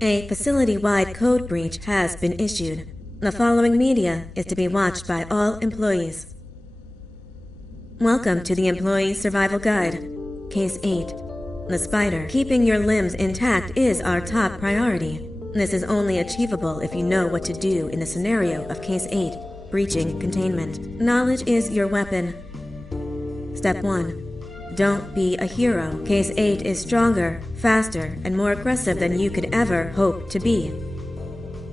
A facility-wide code breach has been issued. The following media is to be watched by all employees. Welcome to the Employee Survival Guide. Case 8. The spider. Keeping your limbs intact is our top priority. This is only achievable if you know what to do in the scenario of Case 8, breaching containment. Knowledge is your weapon. Step 1. Don't be a hero. Case 8 is stronger, faster, and more aggressive than you could ever hope to be.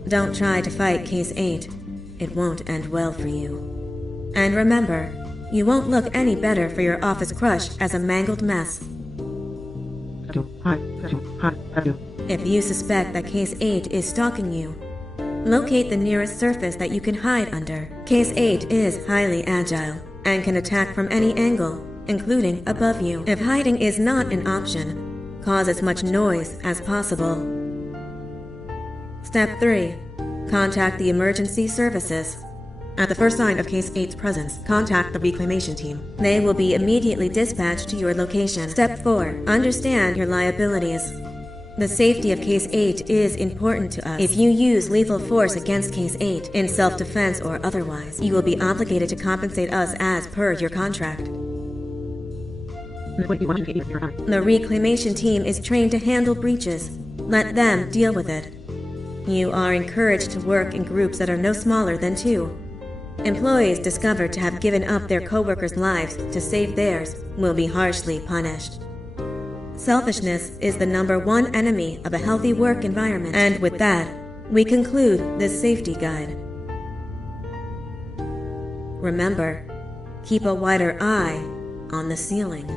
Don't try to fight Case 8. It won't end well for you. And remember, you won't look any better for your office crush as a mangled mess. If you suspect that Case 8 is stalking you, locate the nearest surface that you can hide under. Case 8 is highly agile and can attack from any angle, including above you. If hiding is not an option, cause as much noise as possible. Step 3. Contact the emergency services. At the first sign of Case 8's presence, contact the reclamation team. They will be immediately dispatched to your location. Step 4. Understand your liabilities. The safety of Case 8 is important to us. If you use lethal force against Case 8, in self-defense or otherwise, you will be obligated to compensate us as per your contract. The reclamation team is trained to handle breaches. Let them deal with it. You are encouraged to work in groups that are no smaller than 2. Employees discovered to have given up their co-workers' lives to save theirs will be harshly punished. Selfishness is the #1 enemy of a healthy work environment. And with that, we conclude this safety guide. Remember, keep a wider eye on the ceiling.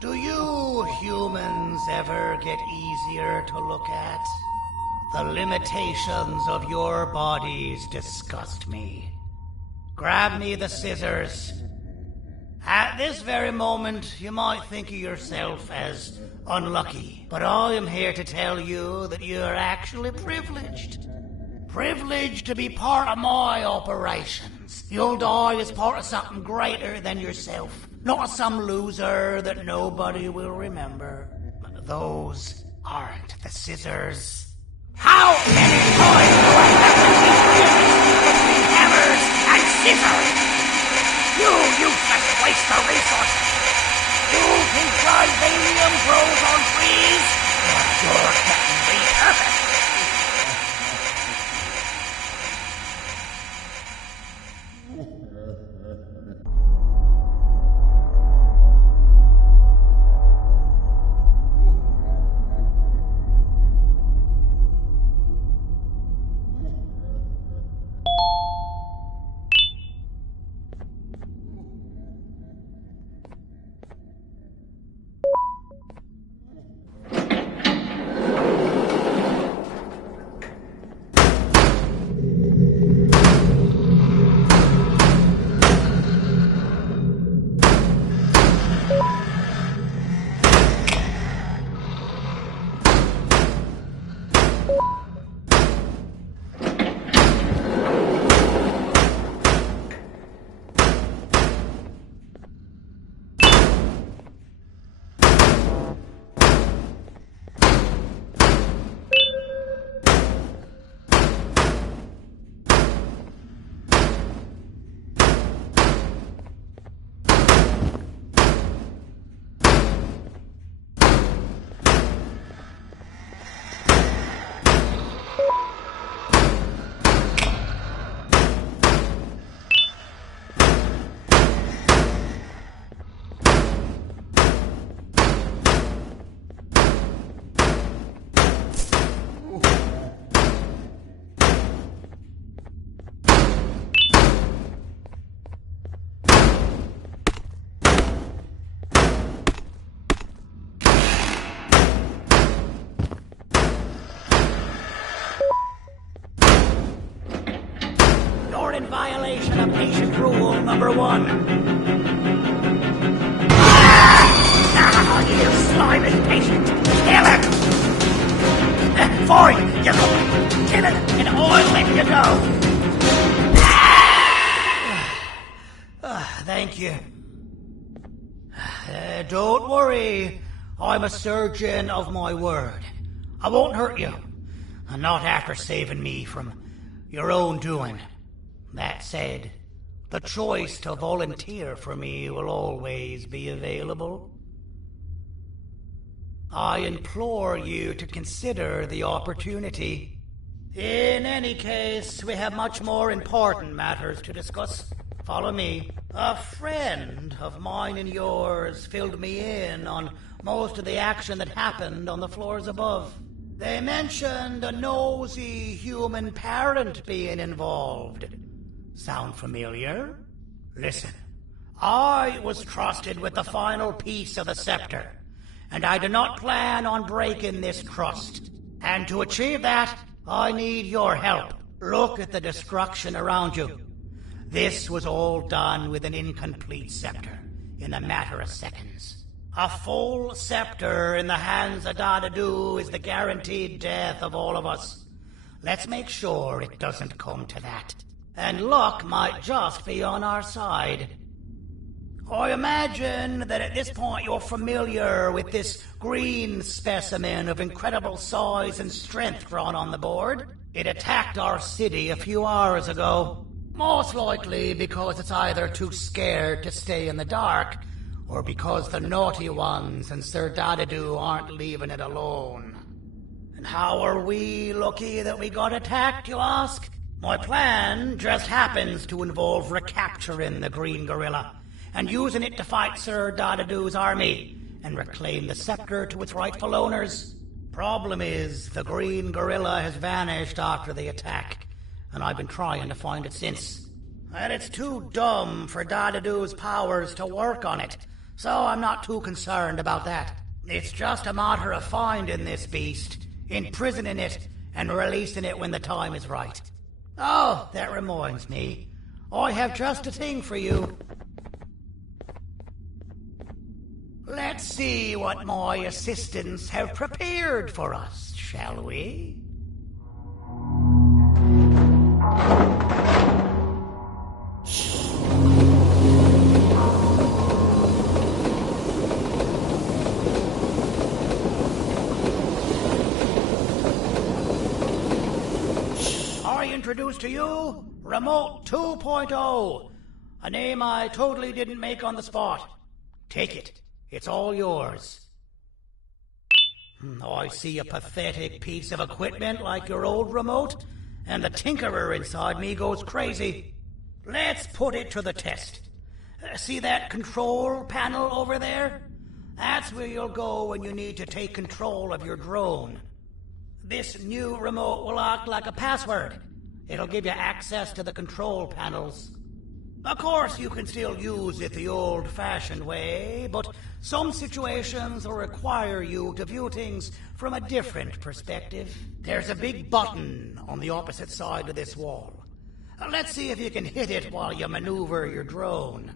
Do you humans ever get easier to look at? The limitations of your bodies disgust me. Grab me the scissors. At this very moment, you might think of yourself as unlucky, but I am here to tell you that you are actually privileged. Privileged to be part of my operations. You'll die as part of something greater than yourself, not as some loser that nobody will remember. Those aren't the scissors. How many times do I have to teach you between hammers and scissors? You useless waste of resources! You think Titanium grows on trees? You're getting repurposed! In violation of patient rule number 1. You slimy patient! Kill it! For you go! Kill it and I'll let you go! Thank you. Don't worry. I'm a surgeon of my word. I won't hurt you. Not after saving me from your own doing. That said, the choice to volunteer for me will always be available. I implore you to consider the opportunity. In any case, we have much more important matters to discuss. Follow me. A friend of mine and yours filled me in on most of the action that happened on the floors above. They mentioned a nosy human parent being involved. Sound familiar? Listen, I was trusted with the final piece of the scepter, and I do not plan on breaking this trust. And to achieve that, I need your help. Look at the destruction around you. This was all done with an incomplete scepter, in a matter of seconds. A full scepter in the hands of Dadadu is the guaranteed death of all of us. Let's make sure it doesn't come to that. And luck might just be on our side. I imagine that at this point you're familiar with this green specimen of incredible size and strength drawn on the board. It attacked our city a few hours ago. Most likely because it's either too scared to stay in the dark, or because the naughty ones and Sir Dadadu aren't leaving it alone. And how are we lucky that we got attacked, you ask? My plan just happens to involve recapturing the green gorilla and using it to fight Sir Dadadu's army and reclaim the scepter to its rightful owners. Problem is, the green gorilla has vanished after the attack, and I've been trying to find it since. And it's too dumb for Dadadu's powers to work on it, so I'm not too concerned about that. It's just a matter of finding this beast, imprisoning it, and releasing it when the time is right. Oh, that reminds me. I have just a thing for you. Let's see what my assistants have prepared for us, shall we? I introduce to you Remote 2.0, a name I totally didn't make on the spot. Take it. It's all yours. I see a pathetic piece of equipment like your old remote, and the tinkerer inside me goes crazy. Let's put it to the test. See that control panel over there? That's where you'll go when you need to take control of your drone. This new remote will act like a password. It'll give you access to the control panels. Of course, you can still use it the old-fashioned way, but some situations will require you to view things from a different perspective. There's a big button on the opposite side of this wall. Let's see if you can hit it while you maneuver your drone.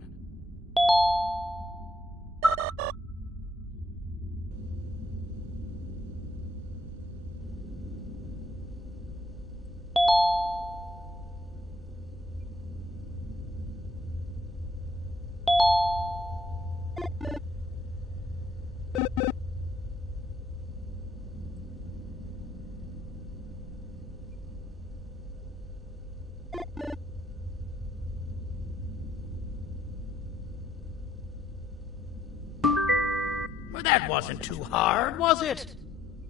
Well, that wasn't too hard, was it?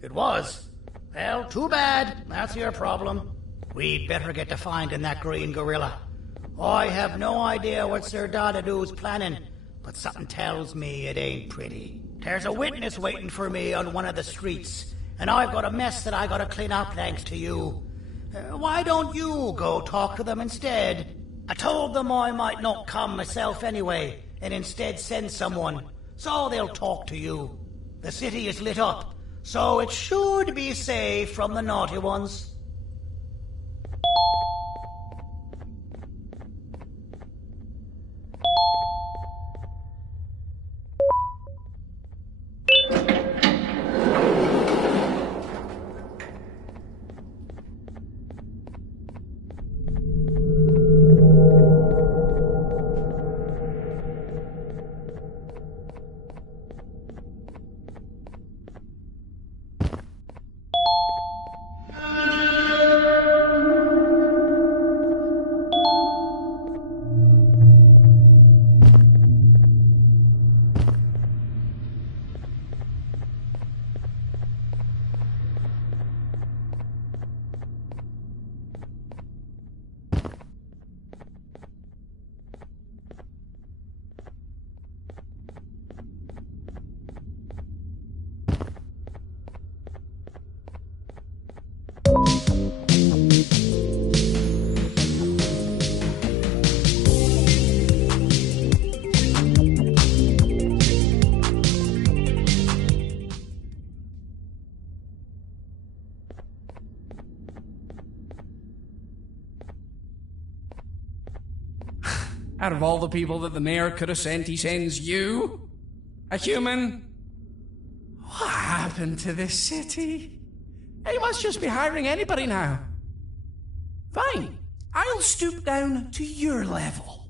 It was. Well, too bad. That's your problem. We'd better get to finding that green gorilla. I have no idea what Sir Dadadoo's planning, but something tells me it ain't pretty. There's a witness waiting for me on one of the streets, and I've got a mess that I gotta clean up thanks to you. Why don't you go talk to them instead? I told them I might not come myself anyway, and instead send someone, so they'll talk to you. The city is lit up, so it should be safe from the naughty ones. Out of all the people that the mayor could have sent, he sends you? A human? What happened to this city? He must just be hiring anybody now. Fine, I'll stoop down to your level.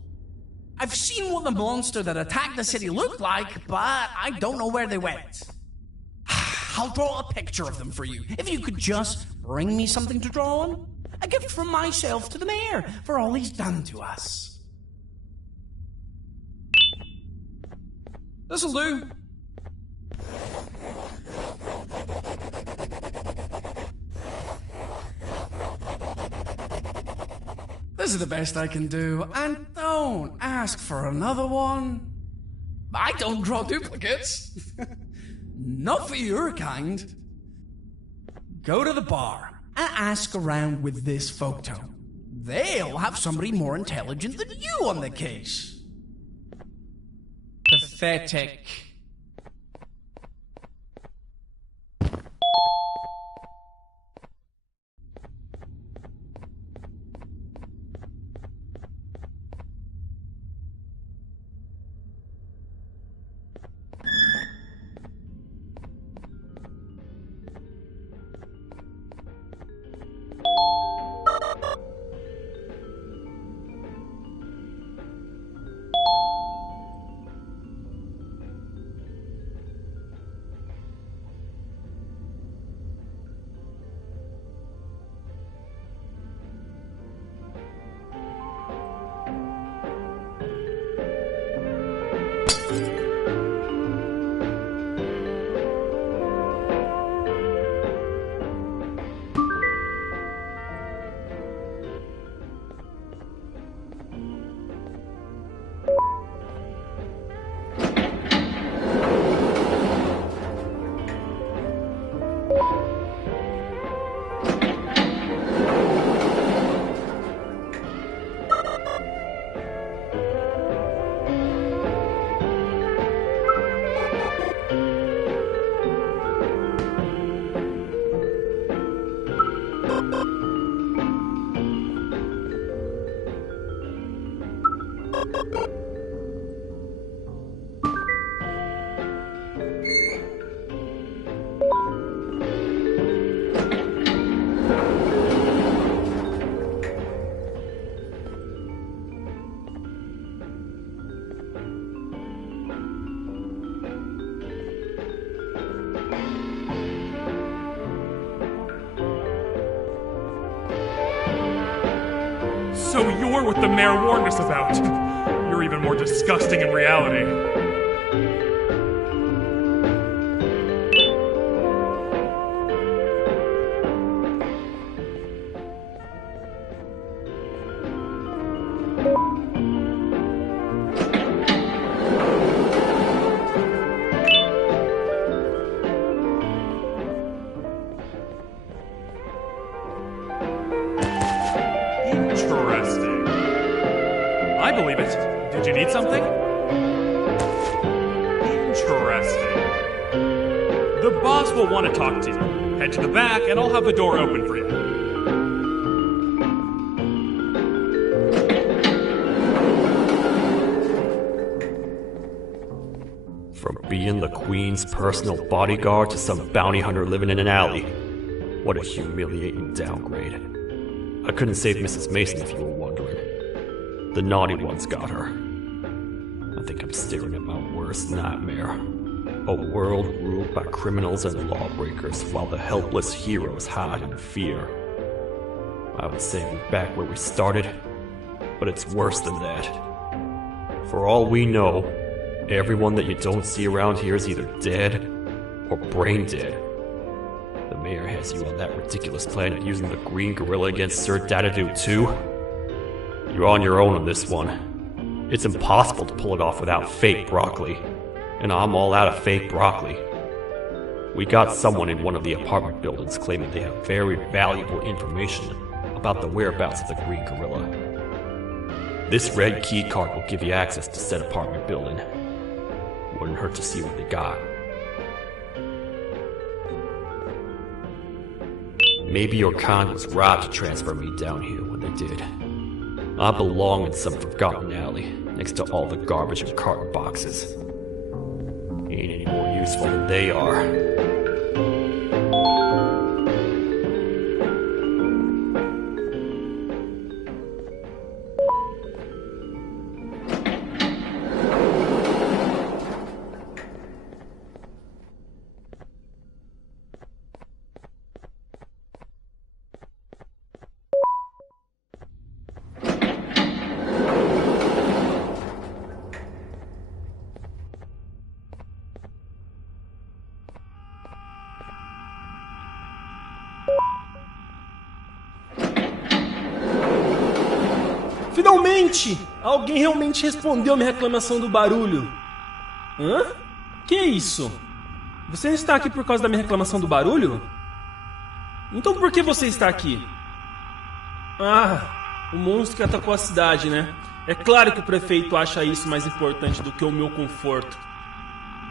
I've seen what the monster that attacked the city looked like, but I don't know where they went. I'll draw a picture of them for you, if you could just bring me something to draw on. A gift from myself to the mayor for all he's done to us. This'll do. This is the best I can do, and don't ask for another one. I don't draw duplicates. Not for your kind. Go to the bar and ask around with this photo. They'll have somebody more intelligent than you on the case. pathetic. So you're what the mayor warned us about. You're even more disgusting in reality. Interesting. I believe it. Did you need something? Interesting. The boss will want to talk to you. Head to the back and I'll have the door open for you. From being the Queen's personal bodyguard to some bounty hunter living in an alley. What a humiliating downgrade. I couldn't save Mrs. Mason if you were wondering. The naughty ones got her. I think I'm staring at my worst nightmare. A world ruled by criminals and lawbreakers while the helpless heroes hide in fear. I would say we're back where we started, but it's worse than that. For all we know, everyone that you don't see around here is either dead or brain dead. The mayor has you on that ridiculous plan of using the green gorilla against Sir Dadadoo too? You're on your own on this one. It's impossible to pull it off without fake broccoli. And I'm all out of fake broccoli. We got someone in one of the apartment buildings claiming they have very valuable information about the whereabouts of the green gorilla. This red key card will give you access to said apartment building. Wouldn't hurt to see what they got. Maybe your kind was right to transfer me down here when they did. I belong in some forgotten alley, next to all the garbage and carton boxes. Ain't any more useful than they are. Finalmente! Alguém realmente respondeu minha reclamação do barulho. Hã? Que é isso? Você está aqui por causa da minha reclamação do barulho? Então por que você está aqui? Ah, o monstro que atacou a cidade, né? É claro que o prefeito acha isso mais importante do que o meu conforto.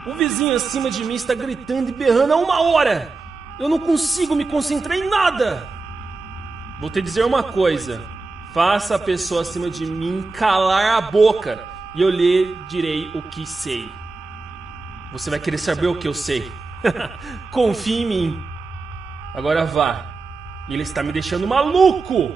O vizinho acima de mim está gritando e berrando há 1 hora. Eu não consigo me concentrar em nada. Vou te dizer uma coisa. Faça a pessoa acima de mim calar a boca e eu lhe direi o que sei. Você vai querer saber o que eu sei. Confie em mim. Agora vá. Ele está me deixando maluco.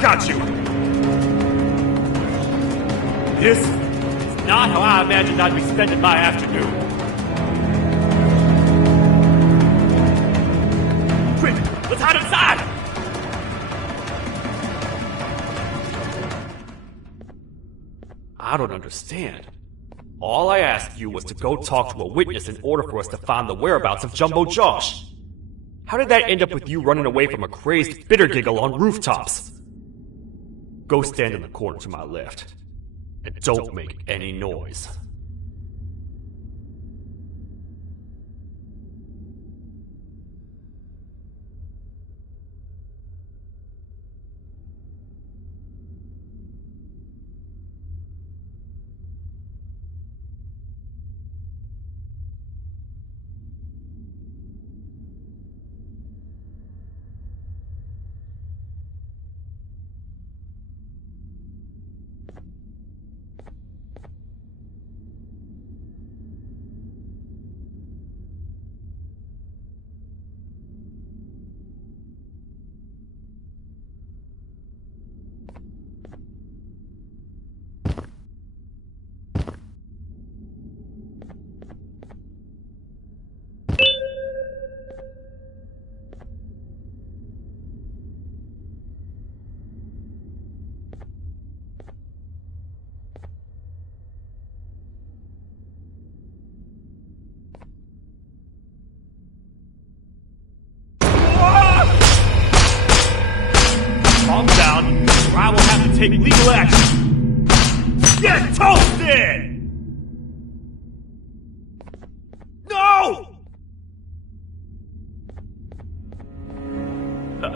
Got you! This is not how I imagined I'd be spending my afternoon. Quick, let's hide inside! I don't understand. All I asked you was to go talk to a witness in order for us to find the whereabouts of Jumbo Josh. How did that end up with you running away from a crazed bitter giggle on rooftops? Go stand in the corner to my left, and don't make any noise. Calm down, or I will have to take legal action. Get toasted!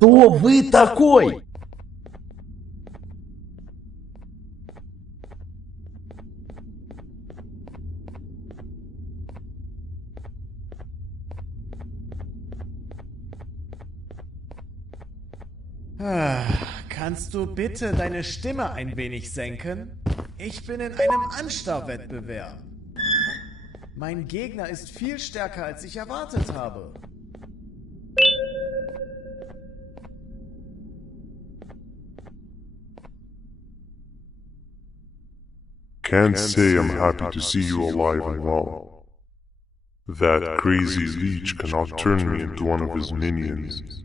Кто вы такой? Kannst du bitte deine Stimme ein wenig senken? Ich bin in einem Anstarrwettbewerb. Mein Gegner ist viel stärker, als ich erwartet habe. Can't say I'm happy to see you alive and well. That crazy leech cannot turn me into one of his minions,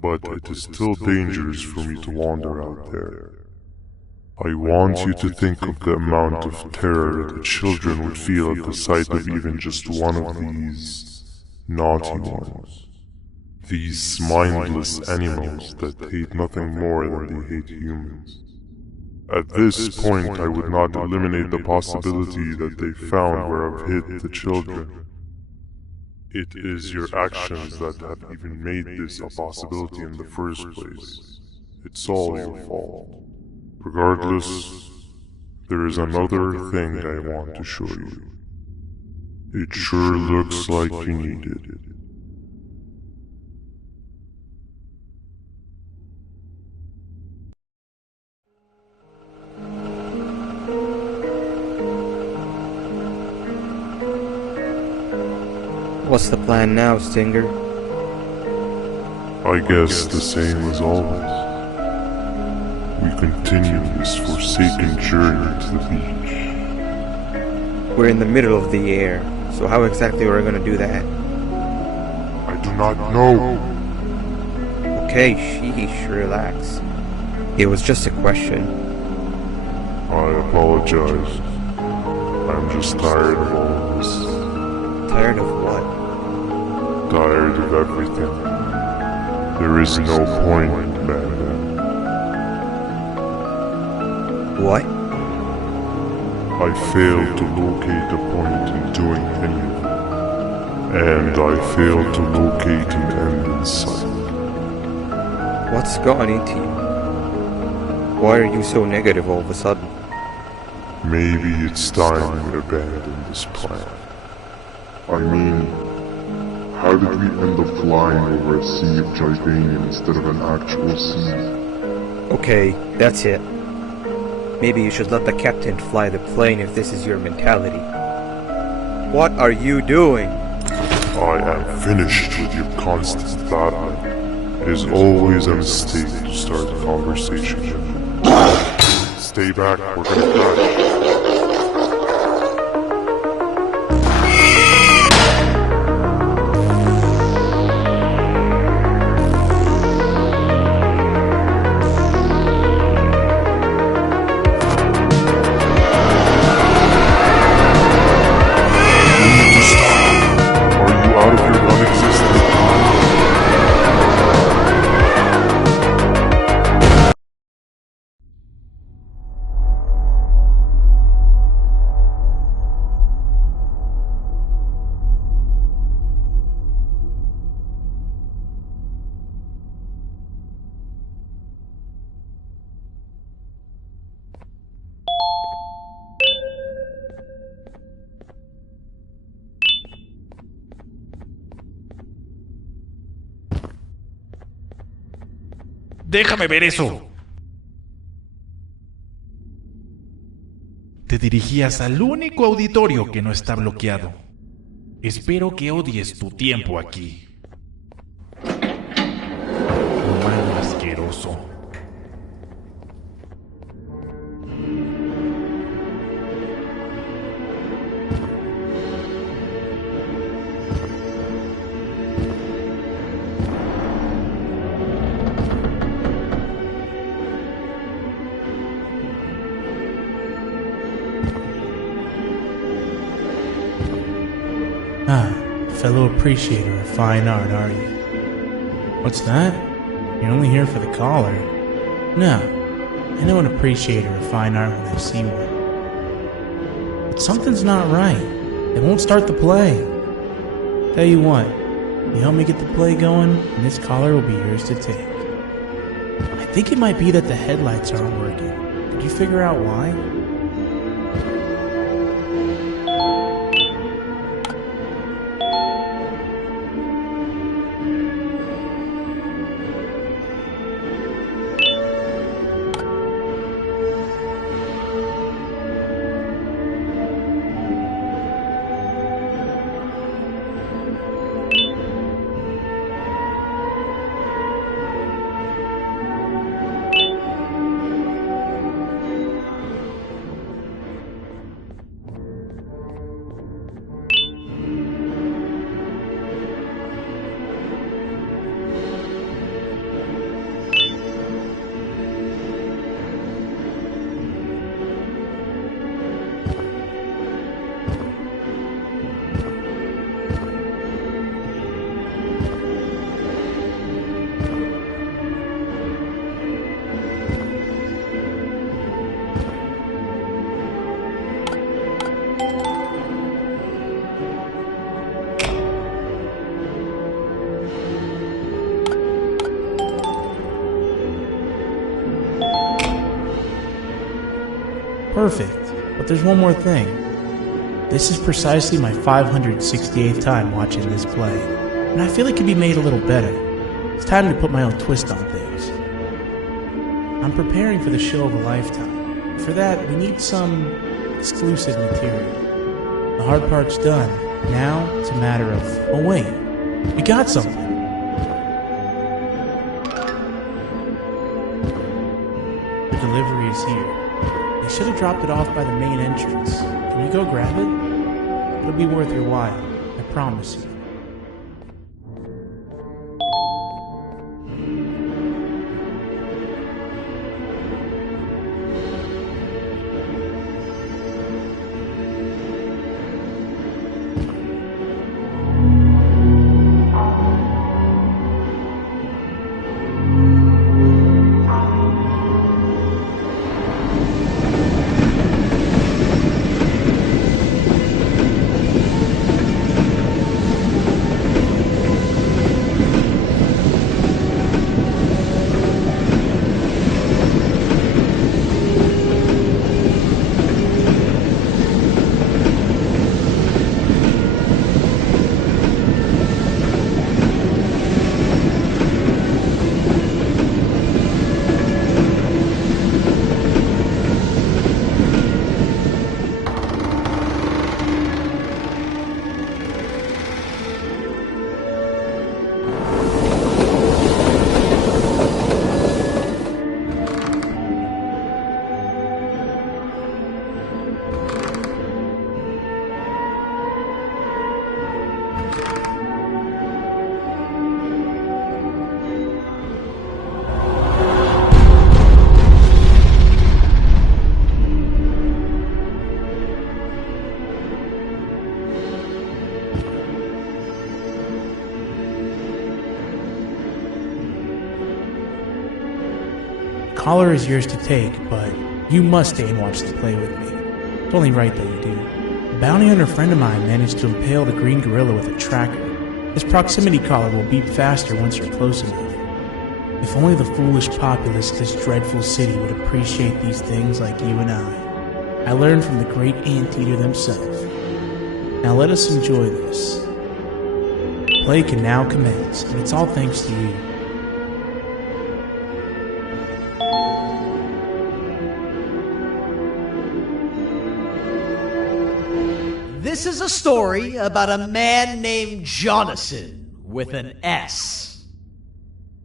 but it is still dangerous for me to wander out there. I want you to think of the amount of terror the children would feel at the sight of even just one of these naughty ones. These mindless animals that hate nothing more than they hate humans. At this point, I would not eliminate the possibility that they found where I've hid the children. It is your actions that have even made this a possibility in the first place. It's all your fault. Regardless, there is another thing I want to show you. It sure looks like you need it. What's the plan now, Stinger? I guess the same as always. We continue this forsaken journey to the beach. We're in the middle of the air, so how exactly are we gonna do that? I do not know. Okay, sheesh, relax. It was just a question. I apologize. I'm just tired of all this. Tired of what? Tired of everything. There is no point, Banban. What? I failed to locate a point in doing anything. And I failed to locate an end in sight. What's gone into you? Why are you so negative all of a sudden? Maybe it's time we abandon this plan. I mean, how did we end up flying over a sea of Jivanium instead of an actual sea? Okay, that's it. Maybe you should let the captain fly the plane if this is your mentality. What are you doing? I am finished with your constant battling. It is always a mistake to start a conversation. Stay back, we're gonna crash. Déjame ver eso. Te dirigías al único auditorio que no está bloqueado. Espero que odies tu tiempo aquí. Humano asqueroso. Fellow appreciator of fine art, are you? What's that? You're only here for the collar. No, I know an appreciator of fine art when I see one. But something's not right. They won't start the play. Tell you what, you help me get the play going, and this collar will be yours to take. I think it might be that the headlights aren't working. Did you figure out why? Perfect. But there's one more thing. This is precisely my 568th time watching this play, and I feel it could be made a little better. It's time to put my own twist on things. I'm preparing for the show of a lifetime. For that, we need some exclusive material. The hard part's done. Now, it's a matter of, oh wait, we got something. The delivery is here. They should have dropped it off by the main entrance. Can you go grab it? It'll be worth your while, I promise you. Collar is yours to take, but you must stay and watch the play with me. It's only right that you do. A bounty hunter friend of mine managed to impale the green gorilla with a tracker. His proximity collar will beep faster once you're close enough. If only the foolish populace of this dreadful city would appreciate these things like you and I. I learned from the great anteater themselves. Now let us enjoy this. Play can now commence, and it's all thanks to you. This is a story about a man named Jonathan with an S.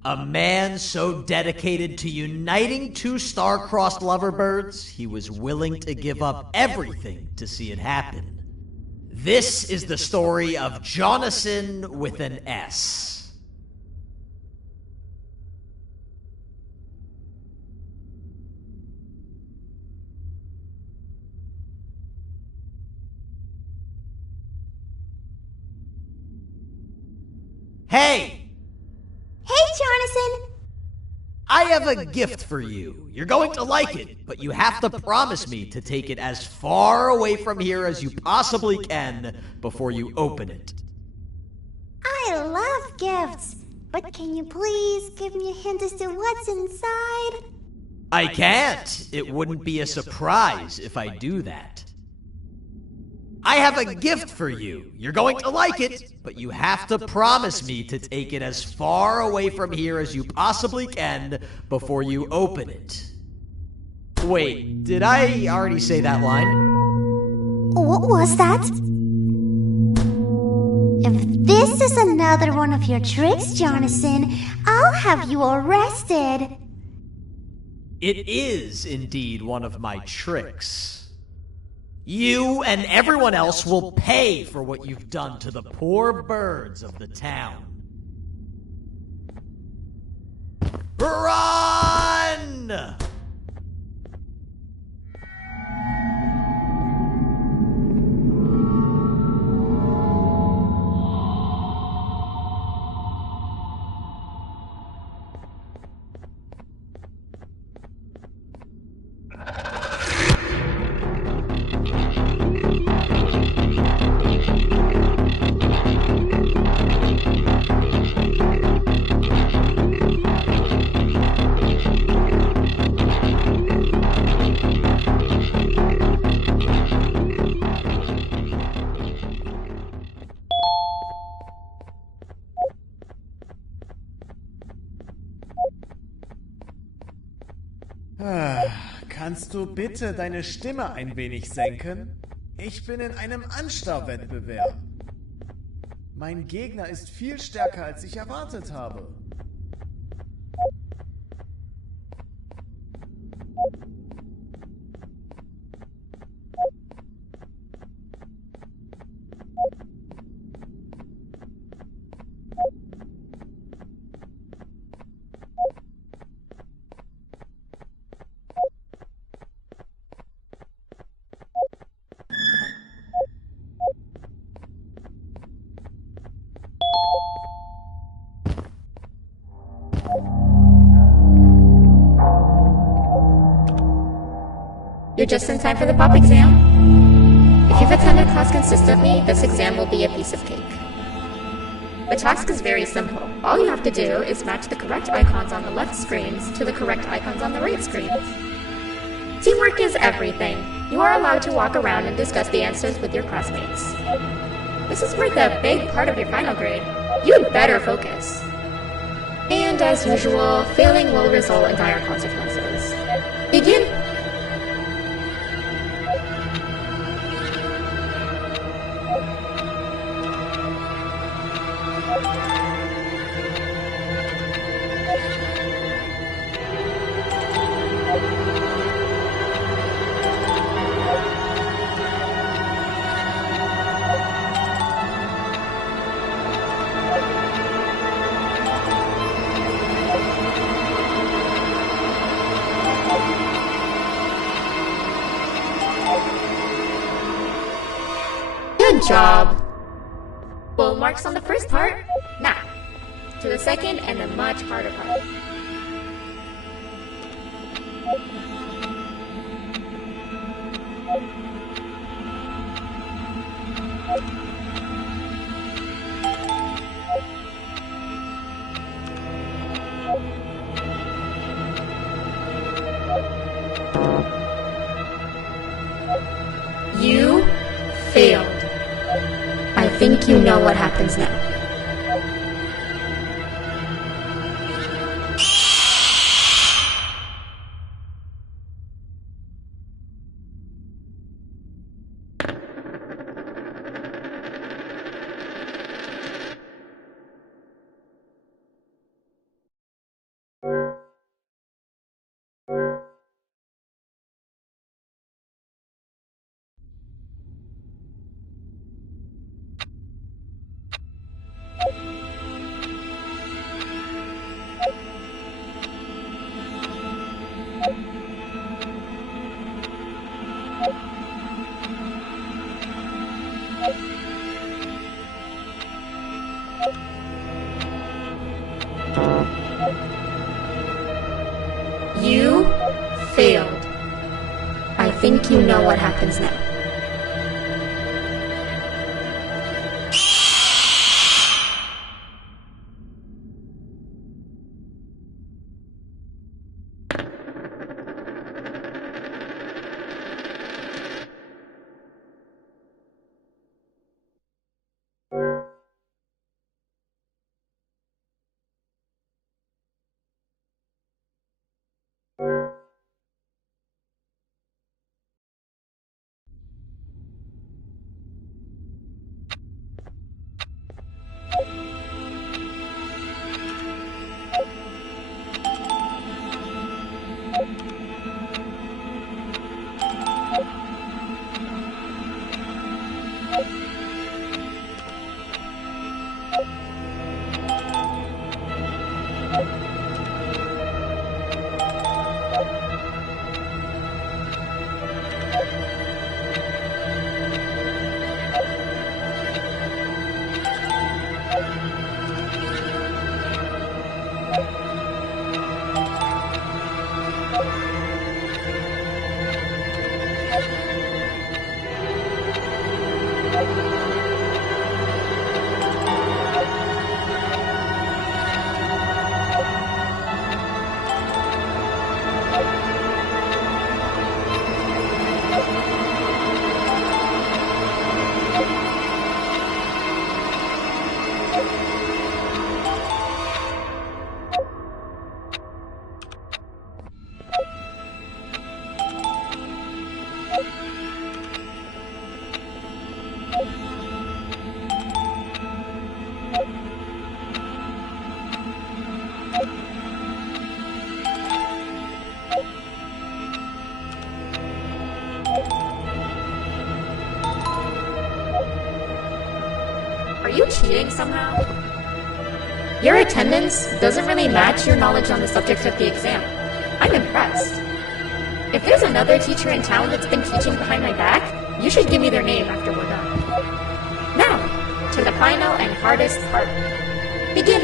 A man so dedicated to uniting two star-crossed loverbirds, he was willing to give up everything to see it happen. This is the story of Jonathan with an S. Hey! Hey, Jonathan! I have a gift for you. You're going to like it, but you have to promise me to take it as far away from here as you possibly can before you open it. I love gifts, but can you please give me a hint as to what's inside? I can't. It wouldn't be a surprise if I do that. I have a gift for you. You're going to like it, but you have to promise me to take it as far away from here as you possibly can before you open it. Wait, did I already say that line? What was that? If this is another one of your tricks, Jonathan, I'll have you arrested. It is indeed one of my tricks. You and everyone else will pay for what you've done to the poor birds of the town. Run! Kannst du bitte deine Stimme ein wenig senken? Ich bin in einem Anstarrwettbewerb. Mein Gegner ist viel stärker, als ich erwartet habe. You're just in time for the pop exam. If you've attended class consistently, this exam will be a piece of cake. The task is very simple. All you have to do is match the correct icons on the left screens to the correct icons on the right screens. Teamwork is everything. You are allowed to walk around and discuss the answers with your classmates. This is worth a big part of your final grade. You had better focus. And as usual, failing will result in dire consequences. Begin. Good job! Full marks on the first part. Now, to the second and the much harder part. You failed. I think you know what happens now. You failed. I think you know what happens now. Are you cheating somehow? Your attendance doesn't really match your knowledge on the subject of the exam. I'm impressed. If there's another teacher in town that's been teaching behind my back, you should give me their name after we're done. Now, to the final and hardest part. Begin.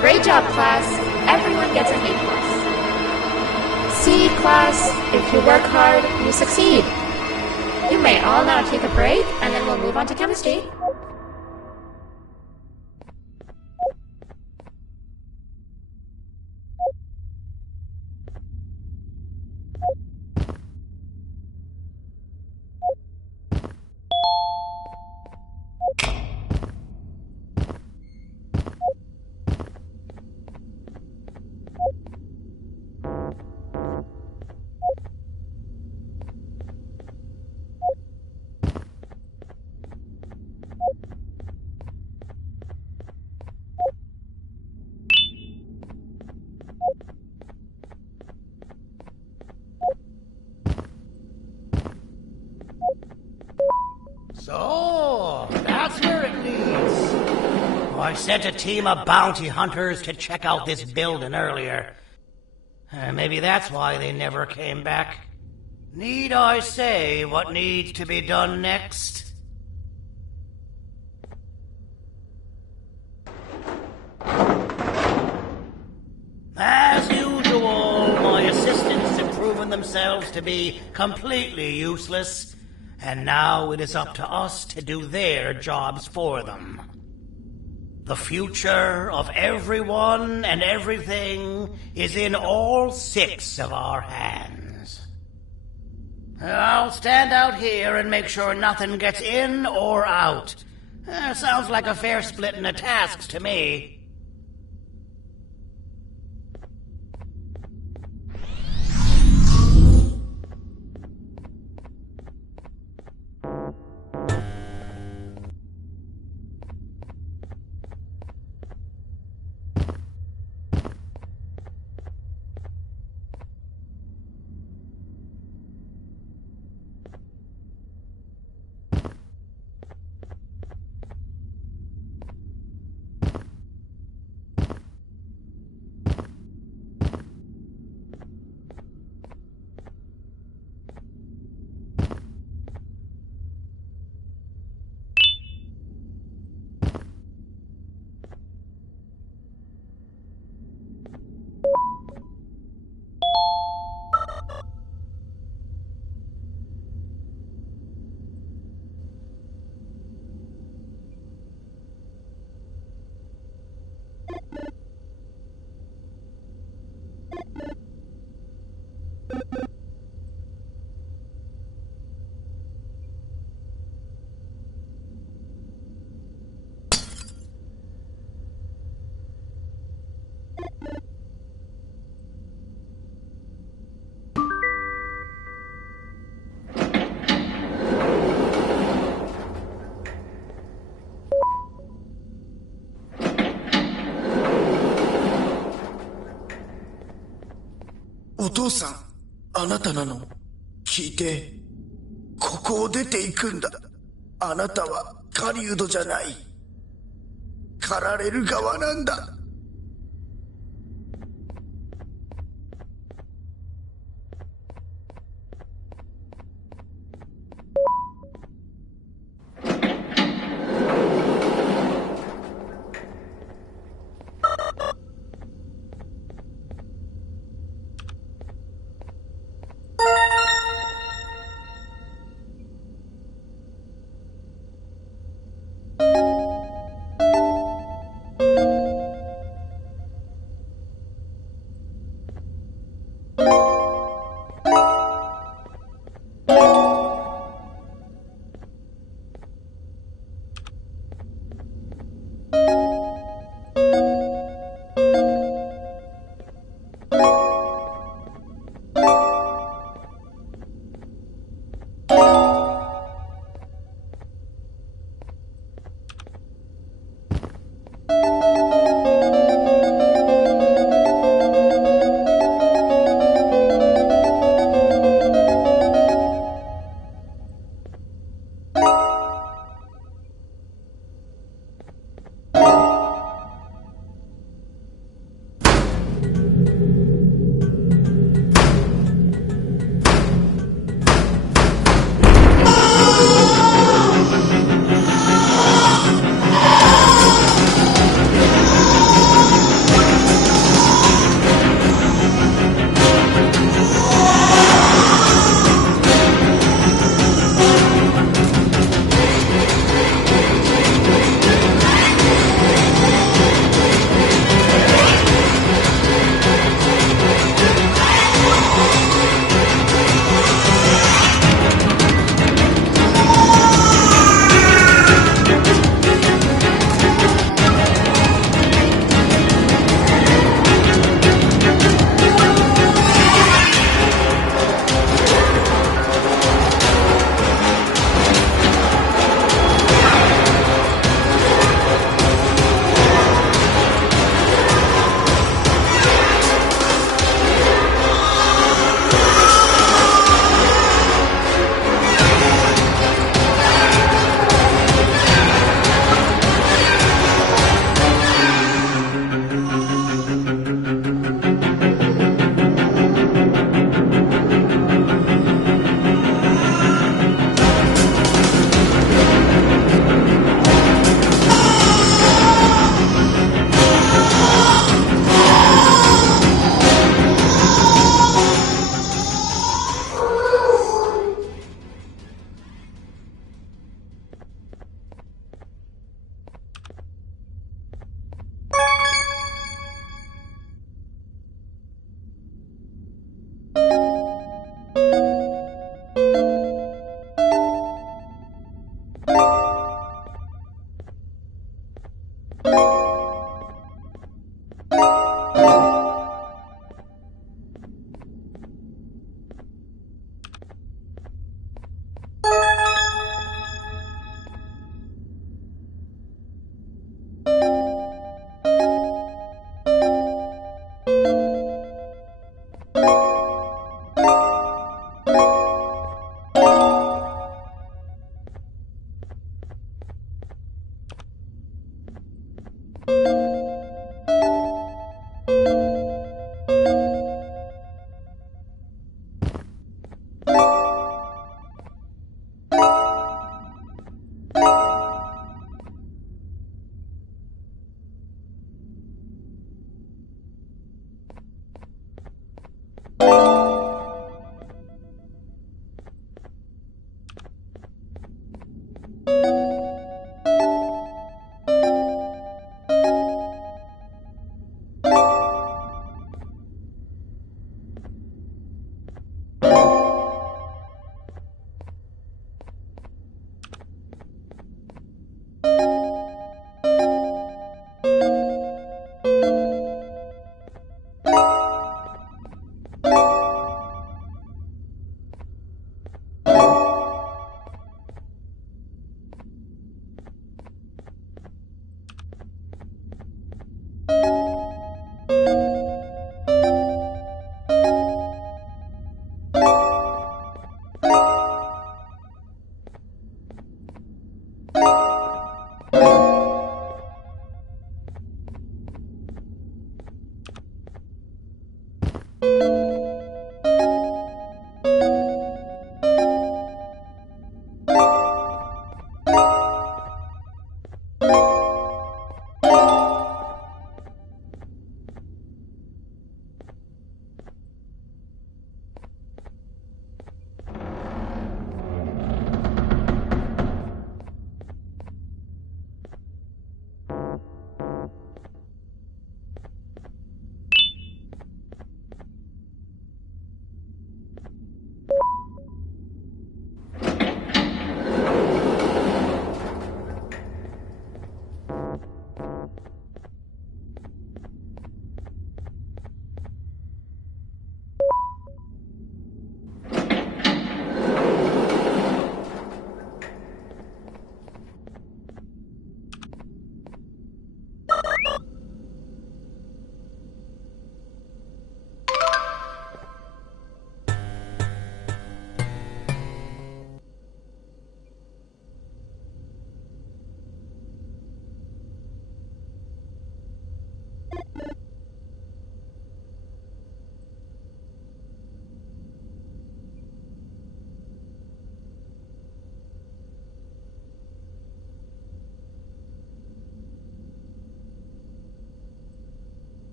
Great job, class. Everyone gets an A+. See, class, if you work hard, you succeed. You may all now take a break, and then we'll move on to chemistry. So, that's where it leads. I sent a team of bounty hunters to check out this building earlier. Maybe that's why they never came back. Need I say what needs to be done next? As usual, my assistants have proven themselves to be completely useless. And now it is up to us to do their jobs for them. The future of everyone and everything is in all 6 of our hands. I'll stand out here and make sure nothing gets in or out. Sounds like a fair split in the tasks to me. "お父さん、あなたなの？聞いて。ここを出て行くんだ。あなたは狩人じゃない。狩られる側なんだ。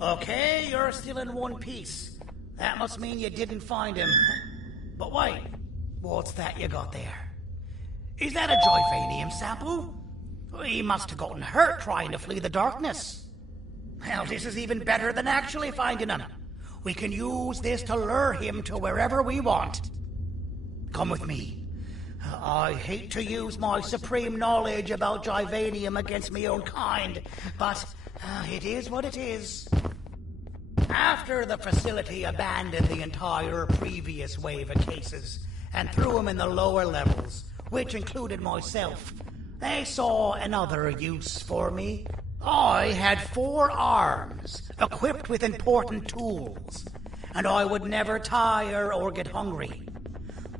Okay, you're still in one piece. That must mean you didn't find him. But wait, what's that you got there? Is that a Joyvanium sample? He must have gotten hurt trying to flee the darkness. Well, this is even better than actually finding him. We can use this to lure him to wherever we want. Come with me. I hate to use my supreme knowledge about Joyvanium against my own kind, but it is what it is. After the facility abandoned the entire previous wave of cases and threw them in the lower levels, which included myself, they saw another use for me. I had 4 arms, equipped with important tools, and I would never tire or get hungry.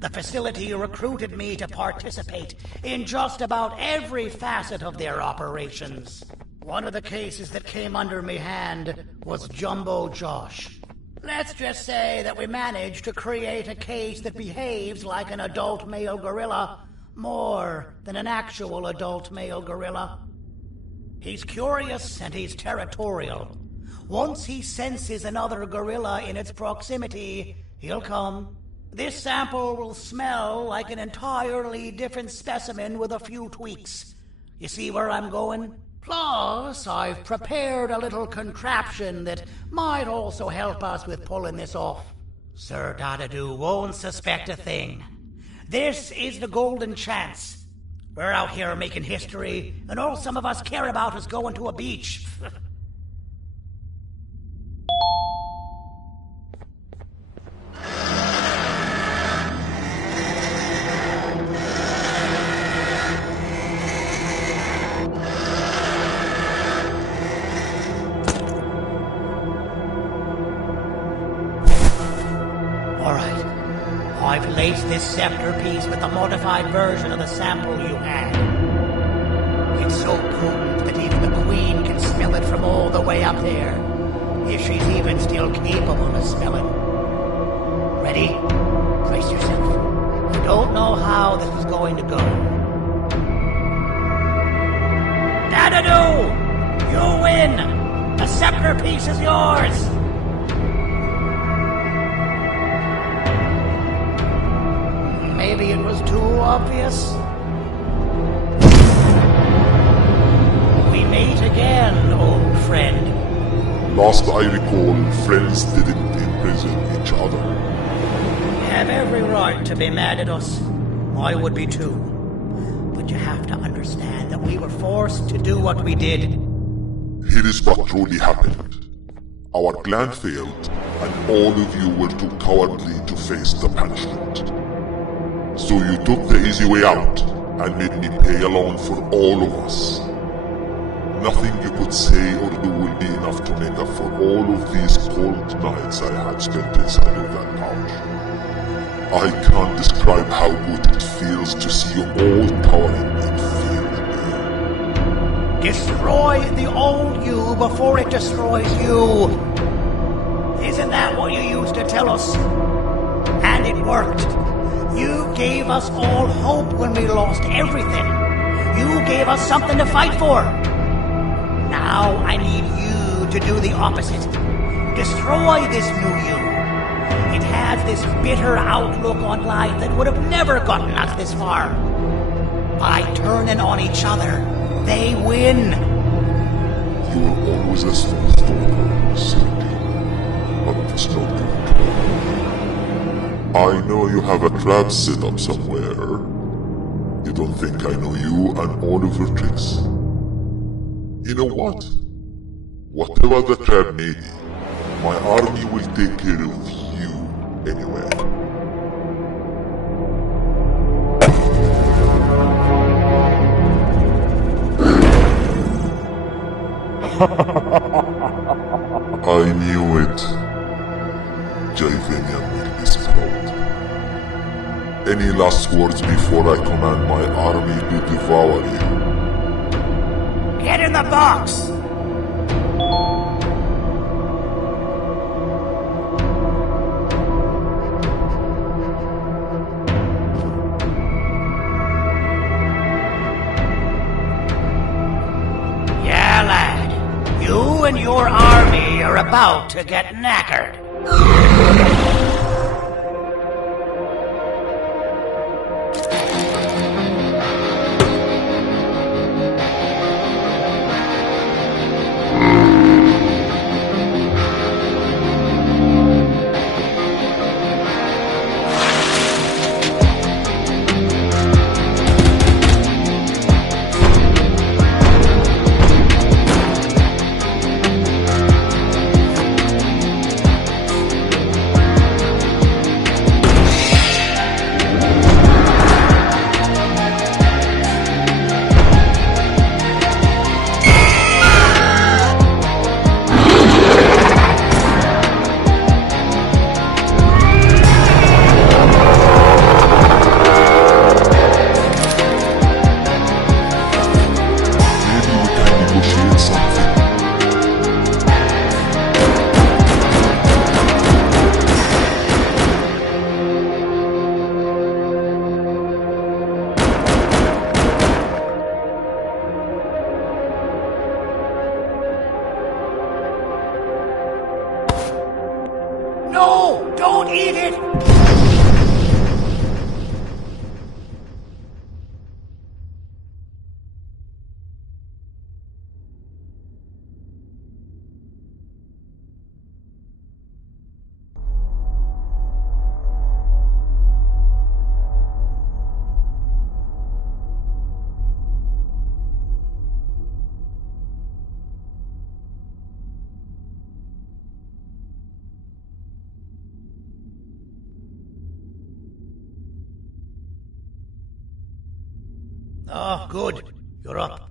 The facility recruited me to participate in just about every facet of their operations. One of the cases that came under me hand was Jumbo Josh. Let's just say that we managed to create a case that behaves like an adult male gorilla, more than an actual adult male gorilla. He's curious and he's territorial. Once he senses another gorilla in its proximity, he'll come. This sample will smell like an entirely different specimen with a few tweaks. You see where I'm going? Plus, I've prepared a little contraption that might also help us with pulling this off. Sir Dadadoo won't suspect a thing. This is the golden chance. We're out here making history, and all some of us care about is going to a beach. I've laced this scepter piece with the modified version of the sample you had. It's so potent that even the Queen can smell it from all the way up there, if she's even still capable of smelling. Ready? Brace yourself. You don't know how this is going to go. Dadadoo! You win! The scepter piece is yours! Maybe it was too obvious. We meet again, old friend. Last I recall, friends didn't imprison each other. You have every right to be mad at us. I would be too. But you have to understand that we were forced to do what we did. Here is what truly happened. Our plan failed, and all of you were too cowardly to face the punishment. So you took the easy way out and made me pay alone for all of us. Nothing you could say or do will be enough to make up for all of these cold nights I had spent inside of that pouch. I can't describe how good it feels to see you all towering in fear of me. Destroy the old you before it destroys you. Isn't that what you used to tell us? And it worked. You gave us all hope when we lost everything. You gave us something to fight for. Now I need you to do the opposite. Destroy this new you. It has this bitter outlook on life that would have never gotten us this far. By turning on each other, they win. You were always a small talker, Cindy, but it's no good. I know you have a trap set up somewhere. You don't think I know you and all of your tricks? You know what? Whatever the trap may be, my army will take care of you anyway. I knew it. Javenian will be proud. Any last words before I command my army to devour you? Get in the box! Yeah, lad. You and your army are about to get knackered. No! Don't eat it! Oh, good. You're up.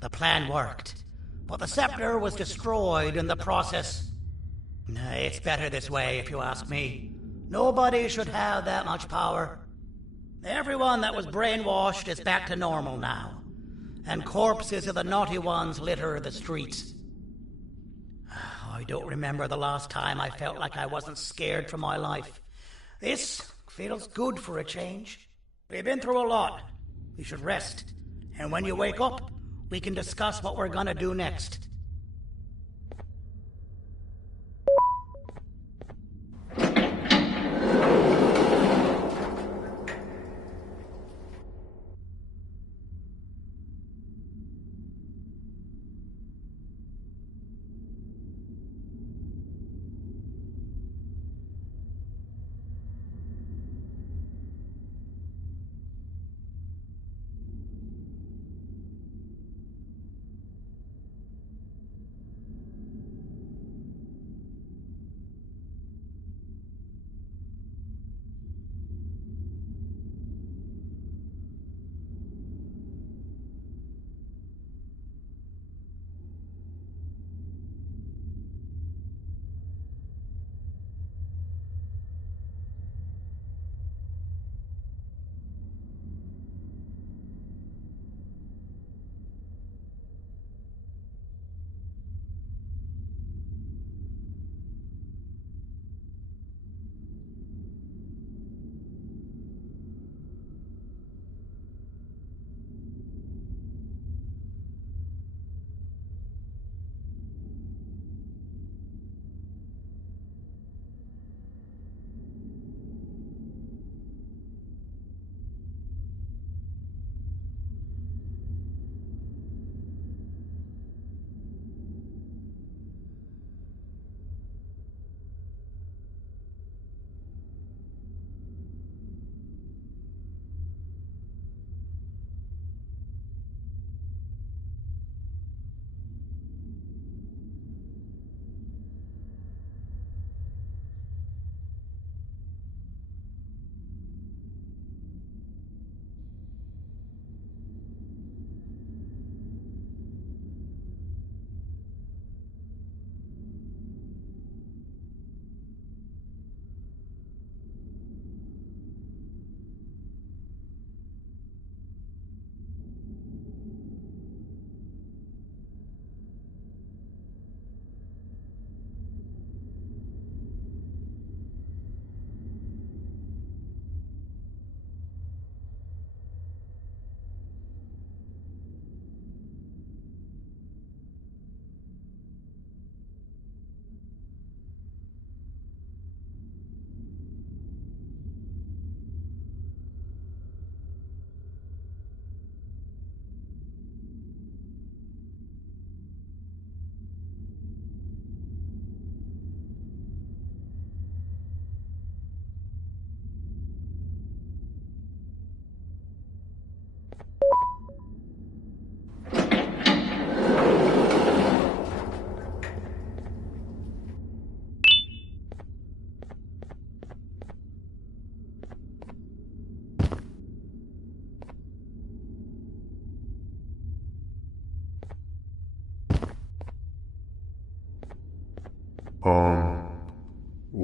The plan worked. But the scepter was destroyed in the process. It's better this way, if you ask me. Nobody should have that much power. Everyone that was brainwashed is back to normal now. And corpses of the naughty ones litter the streets. I don't remember the last time I felt like I wasn't scared for my life. This feels good for a change. We've been through a lot. We should rest. And when you wake up, we can discuss what we're gonna do next.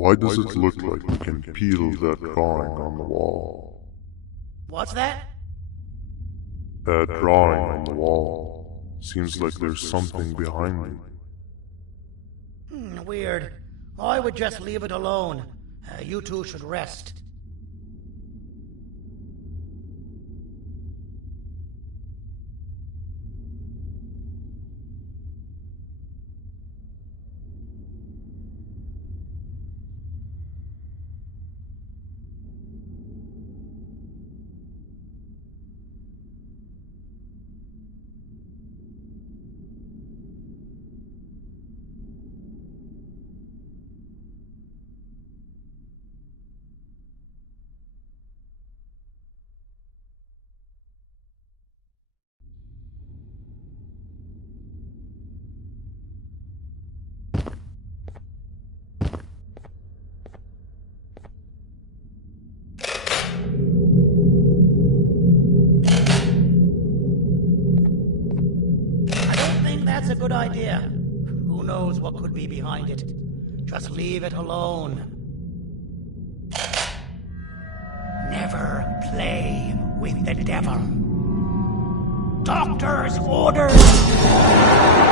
Why does it look like we can peel that drawing on the wall? What's that? That drawing on the wall. Seems like there's something behind it. Weird. I would just leave it alone. You two should rest. That's a good idea. Who knows what could be behind it? Just leave it alone. Never play with the devil. Doctor's orders!